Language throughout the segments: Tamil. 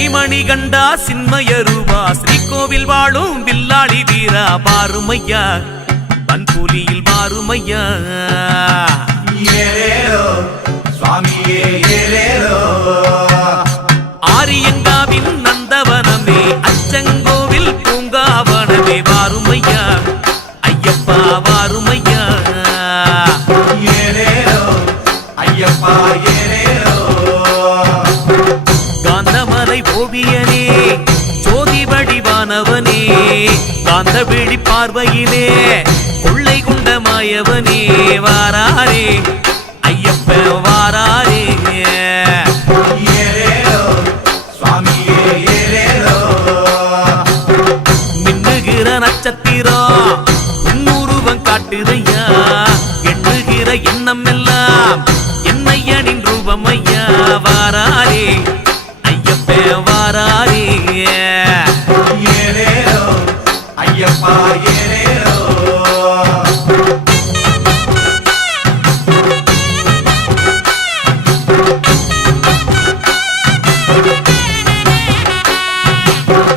ஸ்ரீமணிகண்டா சின்மயரூபா ஸ்ரீகோவில் வாழும் வில்லாளி வீரா பாருமையா பன்புலியில் மாறுமையா சுவாமியே ஆரியங்காவின் நந்தவனமே அச்சங்கோவில் பூங்காவனமே வாருமையா ஐயப்பா வாருமையா ஐயப்பா காந்தமலை ஓவியனே ஜோதி வடிவானவனே காந்த விழி பார்வையிலே கொள்ளை கொண்ட மாயவனே வாராரே ஐயப்ப வாராரே மின்னுகிற நட்சத்திரம் உன்னுருவம் காட்டுதையா எண்ணுகிற எண்ணம் எல்லாம் என்னையனின் ரூபம் ஐயா வாராரே ஐயப்ப வாராரே ஐயப்பா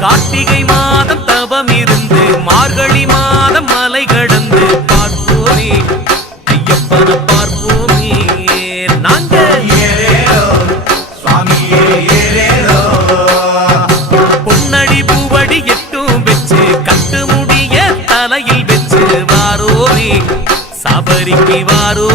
கார்த்திகை மாதம் தவம் இருந்து மார்கழி மாதம் மலை கடந்து பார்ப்போமே ஐயப்பன பார்ப்போமே நாங்க பொன்னடி பூவடி எட்டும் வச்சு கட்டு முடிய தலையில் வச்சு வாரோமே சபரிக்கு வாரோ